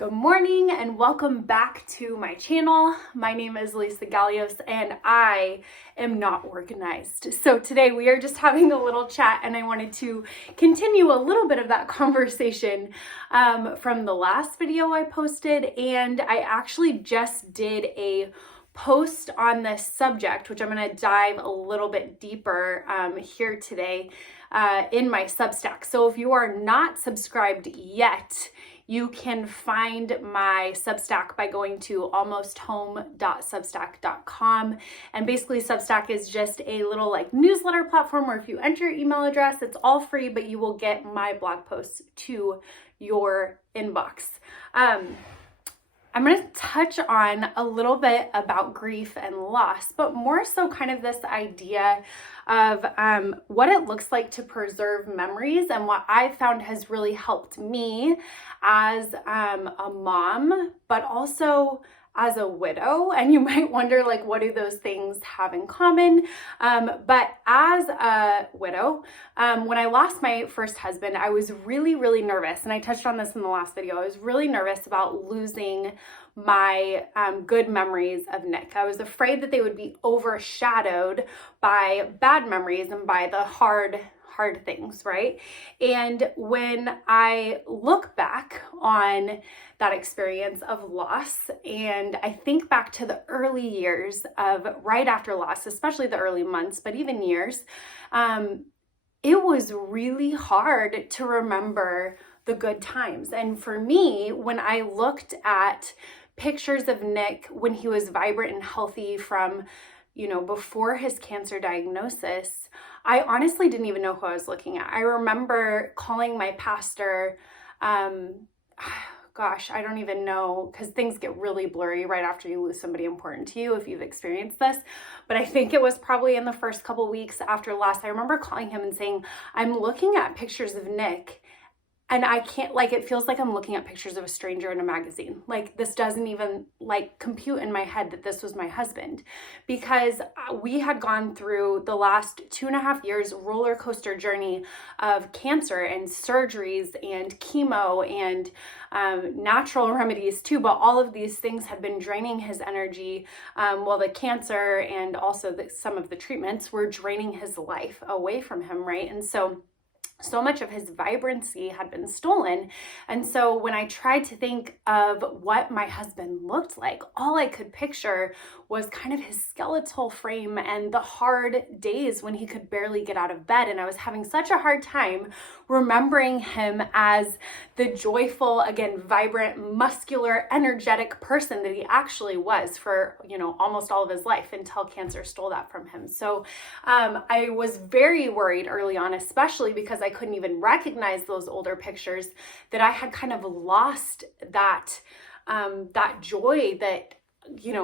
Good morning and welcome back to my channel. My name is Lisa Gallios and I am not organized. So today we are just having a little chat and I wanted to continue a little bit of that conversation from the last video I posted, and I actually just did a post on this subject, which I'm going to dive a little bit deeper here today in my Substack. So if you are not subscribed yet, you can find my Substack by going to almosthome.substack.com. And basically Substack is just a little newsletter platform where if you enter your email address, it's all free, but you will get my blog posts to your inbox. I'm going to touch on a little bit about grief and loss, but more so kind of this idea of what it looks like to preserve memories and what I've found has really helped me as a mom, but also as a widow. And you might wonder, what do those things have in common? But as a widow, when I lost my first husband, I was really, really nervous. And I touched on this in the last video. I was really nervous about losing my good memories of Nick. I was afraid that they would be overshadowed by bad memories and by the hard things, right? And when I look back on that experience of loss, and I think back to the early years of right after loss, especially the early months, but even years, it was really hard to remember the good times. And for me, when I looked at pictures of Nick when he was vibrant and healthy from before his cancer diagnosis, I honestly didn't even know who I was looking at. I remember calling my pastor, gosh, I don't even know, because things get really blurry right after you lose somebody important to you if you've experienced this. But I think it was probably in the first couple weeks after loss. I remember calling him and saying, I'm looking at pictures of Nick and I can't, it feels like I'm looking at pictures of a stranger in a magazine. This doesn't even compute in my head that this was my husband, because we had gone through the last 2.5 years roller coaster journey of cancer and surgeries and chemo and natural remedies too. But all of these things had been draining his energy, while the cancer and also some of the treatments were draining his life away from him, right? And so much of his vibrancy had been stolen. And so when I tried to think of what my husband looked like, all I could picture was kind of his skeletal frame and the hard days when he could barely get out of bed. And I was having such a hard time remembering him as the joyful, again, vibrant, muscular, energetic person that he actually was for, almost all of his life until cancer stole that from him. So I was very worried early on, especially because I couldn't even recognize those older pictures, that I had kind of lost that joy that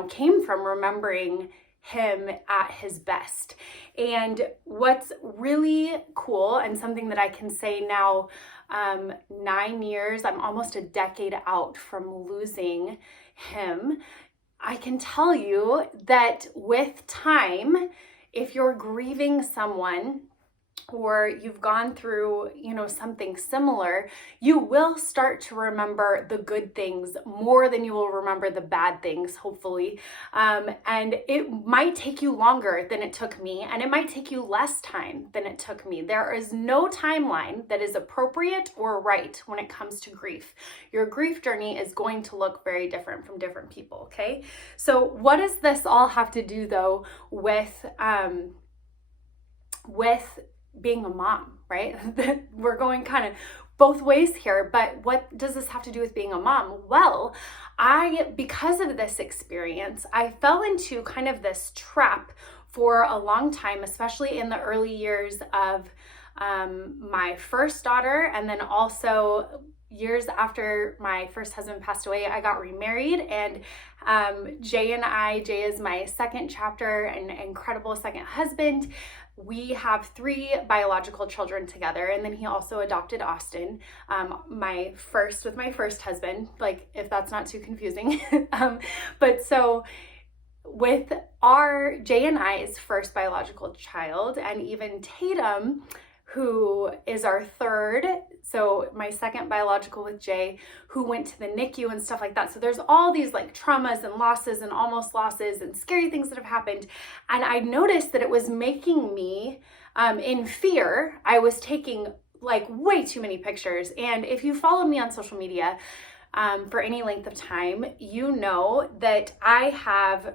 came from remembering him at his best. And what's really cool, and something that I can say now, 9 years, I'm almost a decade out from losing him, I can tell you that with time, if you're grieving someone or you've gone through, something similar, you will start to remember the good things more than you will remember the bad things, hopefully. And it might take you longer than it took me, and it might take you less time than it took me. There is no timeline that is appropriate or right when it comes to grief. Your grief journey is going to look very different from different people, okay? So what does this all have to do, though, with being a mom, right? We're going kind of both ways here, but what does this have to do with being a mom? Well, because of this experience, I fell into kind of this trap for a long time, especially in the early years of my first daughter, and then also years after my first husband passed away. I got remarried, and Jay is my second chapter, an incredible second husband. We have 3 biological children together, and then he also adopted Austin, my first husband, if that's not too confusing. But so with our Jay and I's first biological child, and even Tatum, who is our third, so my second biological with Jay, who went to the NICU and stuff like that. So there's all these like traumas and losses and almost losses and scary things that have happened. And I noticed that it was making me in fear. I was taking like way too many pictures. And if you follow me on social media for any length of time, you know that I have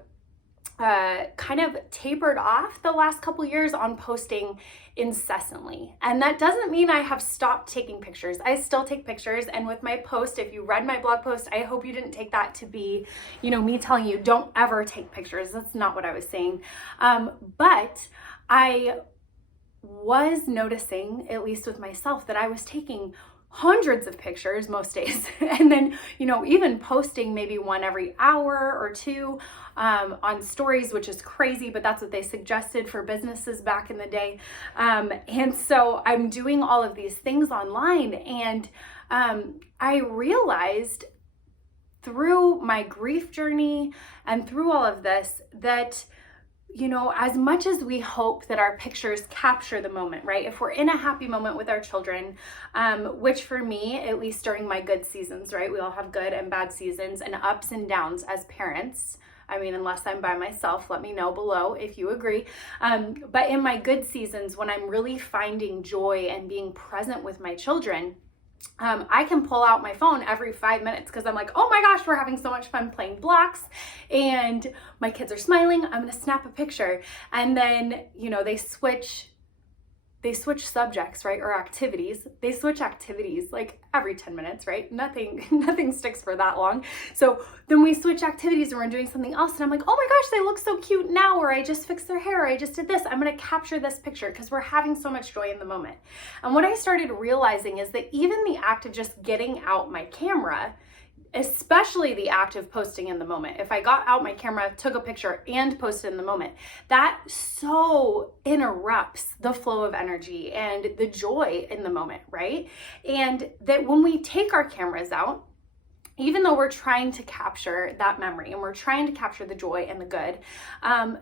kind of tapered off the last couple years on posting incessantly. And that doesn't mean I have stopped taking pictures. I still take pictures. And with my post, if you read my blog post, I hope you didn't take that to be, me telling you don't ever take pictures. That's not what I was saying. But I was noticing, at least with myself, that I was taking hundreds of pictures most days. And then, even posting maybe one every hour or two on stories, which is crazy, but that's what they suggested for businesses back in the day. And so I'm doing all of these things online. And I realized through my grief journey and through all of this that as much as we hope that our pictures capture the moment, right? If we're in a happy moment with our children, which for me, at least during my good seasons, right? We all have good and bad seasons and ups and downs as parents. I mean, unless I'm by myself, let me know below if you agree. But in my good seasons, when I'm really finding joy and being present with my children, I can pull out my phone every 5 minutes because I'm like, oh my gosh, we're having so much fun playing blocks and my kids are smiling. I'm going to snap a picture. And then, they switch subjects, right? Or activities. They switch activities like every 10 minutes, right? Nothing sticks for that long. So then we switch activities and we're doing something else. And I'm like, oh my gosh, they look so cute now, or I just fixed their hair, or I just did this. I'm going to capture this picture because we're having so much joy in the moment. And what I started realizing is that even the act of just getting out my camera, especially the act of posting in the moment. If I got out my camera, took a picture and posted in the moment, that so interrupts the flow of energy and the joy in the moment, right? And that when we take our cameras out, even though we're trying to capture that memory and we're trying to capture the joy and the good,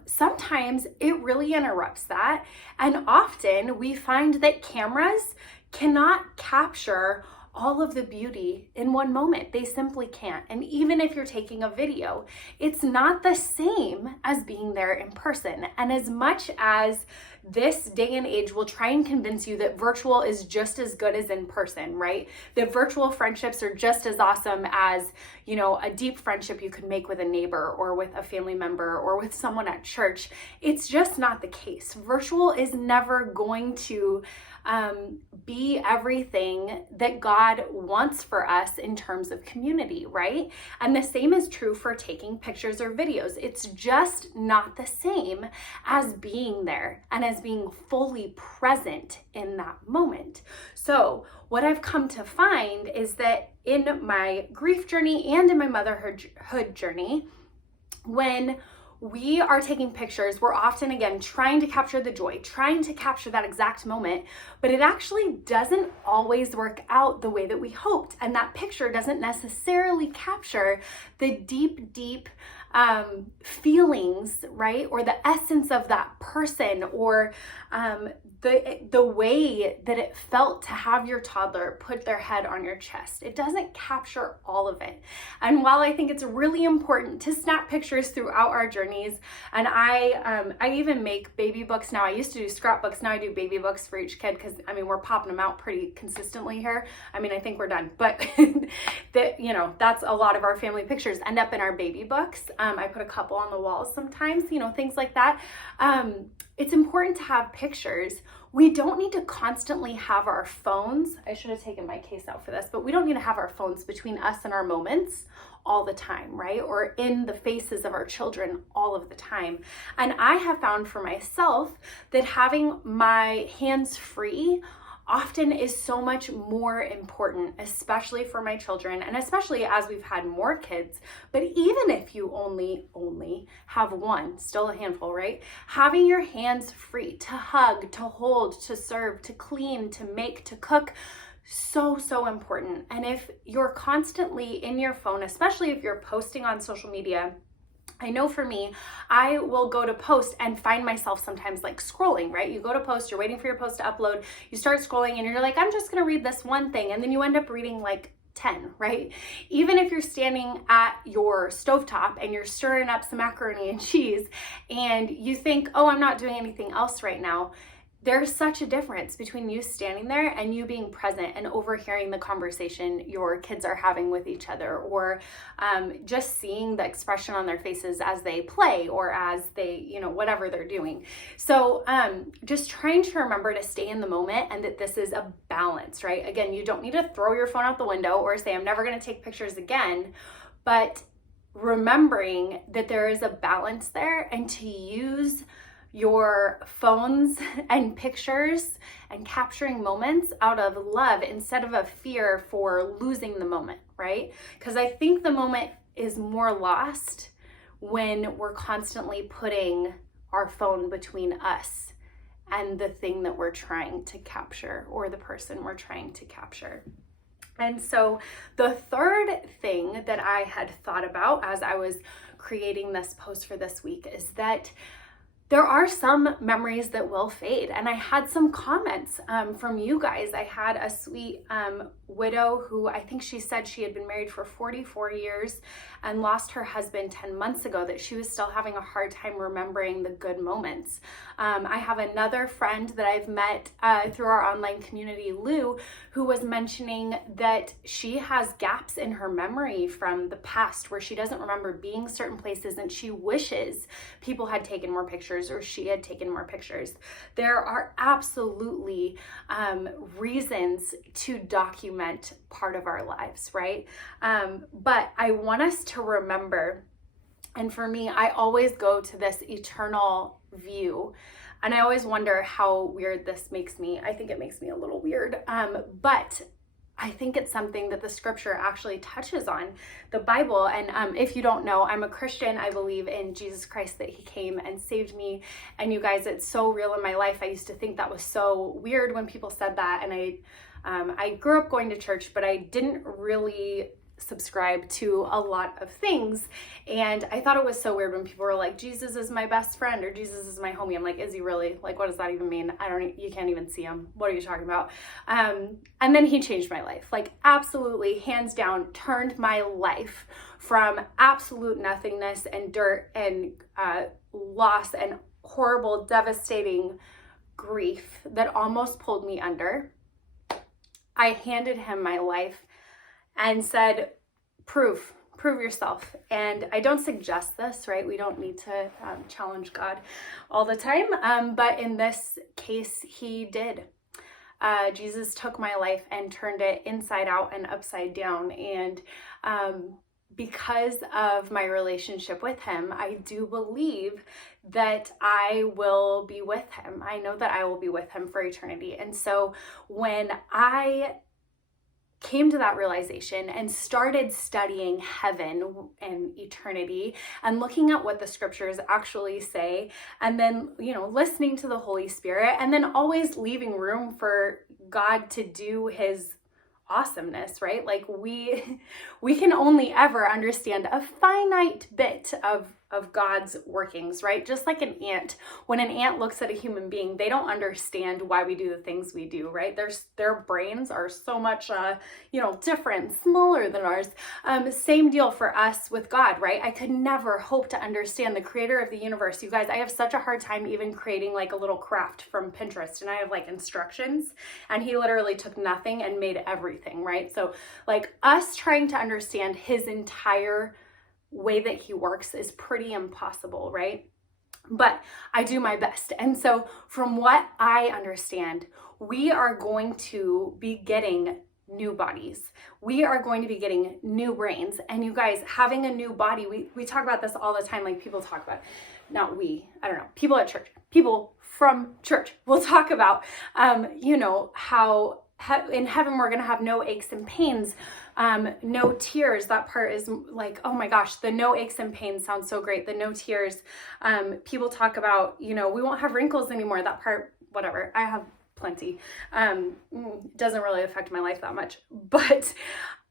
sometimes it really interrupts that. And often we find that cameras cannot capture all of the beauty in one moment. They simply can't. And even if you're taking a video, it's not the same as being there in person. And as much as this day and age will try and convince you that virtual is just as good as in person, right? That virtual friendships are just as awesome as, a deep friendship you could make with a neighbor or with a family member or with someone at church. It's just not the case. Virtual is never going to be everything that God wants for us in terms of community, right? And the same is true for taking pictures or videos. It's just not the same as being there and as being fully present in that moment. So what I've come to find is that in my grief journey and in my motherhood journey, when we are taking pictures, we're often, again, trying to capture the joy, trying to capture that exact moment, but it actually doesn't always work out the way that we hoped. And that picture doesn't necessarily capture the deep feelings, right? Or the essence of that person, or the way that it felt to have your toddler put their head on your chest. It doesn't capture all of it. And while I think it's really important to snap pictures throughout our journeys, and I even make baby books now. I used to do scrapbooks. Now I do baby books for each kid because, we're popping them out pretty consistently here. I think we're done, but that's a lot of our family pictures end up in our baby books. I put a couple on the walls sometimes, things like that. It's important to have pictures. We don't need to constantly have our phones. I should have taken my case out for this, but we don't need to have our phones between us and our moments all the time, right? Or in the faces of our children all of the time. And I have found for myself that having my hands free often is so much more important, especially for my children, and especially as we've had more kids. But even if you only have one, still a handful, right? Having your hands free to hug, to hold, to serve, to clean, to make, to cook, so important. And if you're constantly in your phone, especially if you're posting on social media, I know for me, I will go to post and find myself sometimes like scrolling, right? You go to post, you're waiting for your post to upload, you start scrolling and you're like, I'm just gonna read this one thing. And then you end up reading like 10, right? Even if you're standing at your stovetop and you're stirring up some macaroni and cheese and you think, oh, I'm not doing anything else right now, there's such a difference between you standing there and you being present and overhearing the conversation your kids are having with each other, or just seeing the expression on their faces as they play or as they, whatever they're doing. So just trying to remember to stay in the moment and that this is a balance, right? Again, you don't need to throw your phone out the window or say, I'm never going to take pictures again, but remembering that there is a balance there and to use your phones and pictures and capturing moments out of love instead of a fear for losing the moment, right? Because I think the moment is more lost when we're constantly putting our phone between us and the thing that we're trying to capture or the person we're trying to capture. And so the third thing that I had thought about as I was creating this post for this week is that there are some memories that will fade. And I had some comments from you guys. I had a sweet widow who I think she said she had been married for 44 years and lost her husband 10 months ago, that she was still having a hard time remembering the good moments. I have another friend that I've met through our online community, Lou, who was mentioning that she has gaps in her memory from the past where she doesn't remember being certain places and she wishes people had taken more pictures or she had taken more pictures. There are absolutely reasons to document part of our lives, right? But I want us to remember, and for me, I always go to this eternal view, and I always wonder how weird this makes me. I think it makes me a little weird, but I think it's something that the scripture actually touches on, the Bible. And if you don't know, I'm a Christian. I believe in Jesus Christ, that he came and saved me. And you guys, it's so real in my life. I used to think that was so weird when people said that. And I grew up going to church, but I didn't really subscribe to a lot of things. And I thought it was so weird when people were like, Jesus is my best friend or Jesus is my homie. I'm like, is he really? Like, what does that even mean? You can't even see him. What are you talking about? And then he changed my life, like absolutely, hands down, turned my life from absolute nothingness and dirt and loss and horrible, devastating grief that almost pulled me under. I handed him my life and said, prove yourself. And I don't suggest this, right? We don't need to challenge God all the time. But in this case, he did. Jesus took my life and turned it inside out and upside down. And because of my relationship with him, I do believe that I will be with him. I know that I will be with him for eternity. And so when I came to that realization and started studying heaven and eternity and looking at what the scriptures actually say, and then, listening to the Holy Spirit, and then always leaving room for God to do his awesomeness, right? Like we can only ever understand a finite bit of God's workings, right? Just like an ant. When an ant looks at a human being, they don't understand why we do the things we do, right? Their brains are so much, different, smaller than ours. Same deal for us with God, right? I could never hope to understand the creator of the universe. You guys, I have such a hard time even creating like a little craft from Pinterest, and I have like instructions, and he literally took nothing and made everything, right? So like us trying to understand his entire way that he works is pretty impossible, right? But I do my best. And so from what I understand, we are going to be getting new bodies. We are going to be getting new brains. And you guys, having a new body, we talk about this all the time. Like people talk about, not we, I don't know, people at church, people from church will talk about, how in heaven we're going to have no aches and pains, no tears. That part is like, oh my gosh, the no aches and pains sounds so great. The no tears. People talk about, we won't have wrinkles anymore. That part, whatever. I have plenty. Doesn't really affect my life that much. But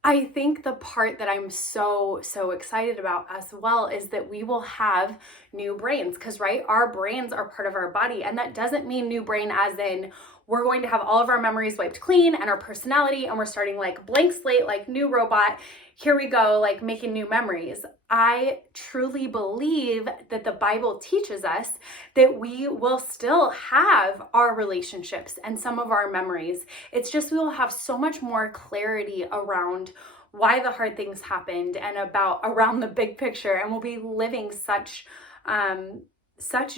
I think the part that I'm so excited about as well is that we will have new brains, because right, our brains are part of our body, and that doesn't mean new brain as in we're going to have all of our memories wiped clean and our personality and we're starting like blank slate, like new robot, here we go, like making new memories. I truly believe that the Bible teaches us that we will still have our relationships and some of our memories. It's just we will have so much more clarity around why the hard things happened and around the big picture, and we'll be living such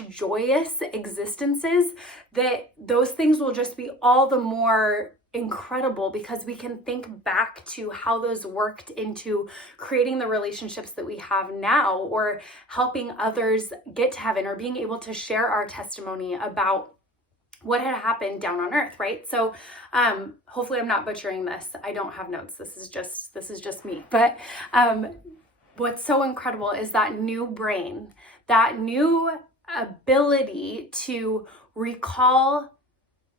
joyous existences that those things will just be all the more incredible, because we can think back to how those worked into creating the relationships that we have now, or helping others get to heaven, or being able to share our testimony about what had happened down on earth, right? So hopefully I'm not butchering this. I don't have notes. This is just me. But what's so incredible is that new brain, that new ability to recall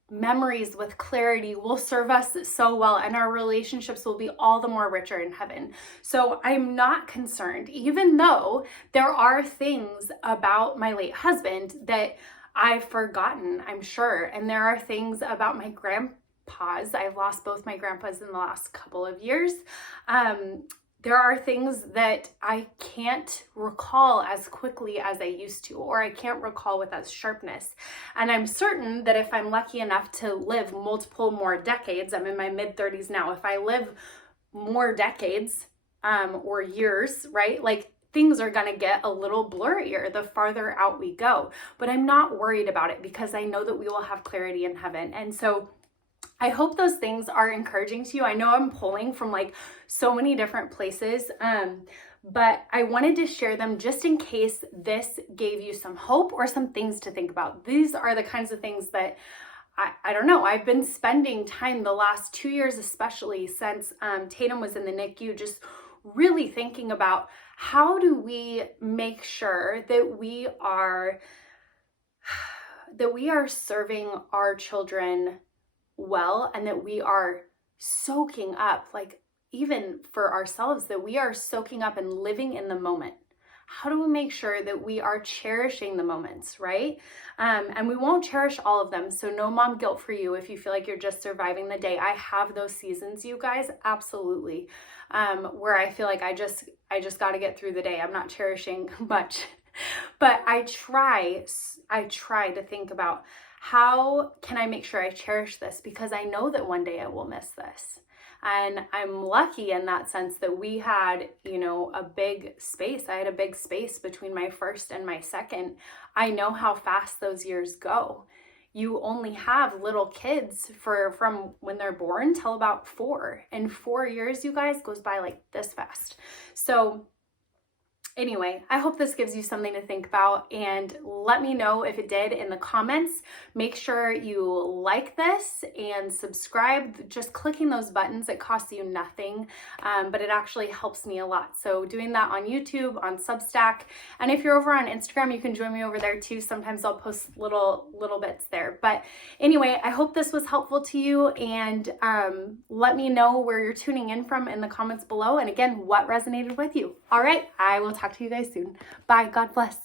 memories with clarity will serve us so well, and our relationships will be all the more richer in heaven. So I'm not concerned, even though there are things about my late husband that I've forgotten, I'm sure. And there are things about my grandpas. I've lost both my grandpas in the last couple of years. There are things that I can't recall as quickly as I used to, or I can't recall with as sharpness. And I'm certain that if I'm lucky enough to live multiple more decades, I'm in my mid-30s now, if I live more decades or years, right? Like, things are going to get a little blurrier the farther out we go. But I'm not worried about it, because I know that we will have clarity in heaven. And so I hope those things are encouraging to you. I know I'm pulling from like so many different places, but I wanted to share them just in case this gave you some hope or some things to think about. These are the kinds of things that I don't know, I've been spending time the last 2 years, especially since Tatum was in the NICU, just really thinking about how do we make sure that we are serving our children well, and that we are soaking up, like even for ourselves, that we are soaking up and living in the moment. How do we make sure that we are cherishing the moments, right? And we won't cherish all of them. So no mom guilt for you if you feel like you're just surviving the day. I have those seasons, you guys, absolutely, where I feel like I just got to get through the day. I'm not cherishing much, but I try to think about, how can I make sure I cherish this? Because I know that one day I will miss this. And I'm lucky in that sense that we had, a big space. I had a big space between my first and my second. I know how fast those years go. You only have little kids from when they're born till about 4. And 4 years, you guys, goes by like this fast. So anyway, I hope this gives you something to think about, and let me know if it did in the comments. Make sure you like this and subscribe. Just clicking those buttons, it costs you nothing, but it actually helps me a lot. So doing that on YouTube, on Substack, and if you're over on Instagram, you can join me over there too. Sometimes I'll post little bits there. But anyway, I hope this was helpful to you, and let me know where you're tuning in from in the comments below, and again, what resonated with you. All right, I will talk to you guys soon. Bye. God bless.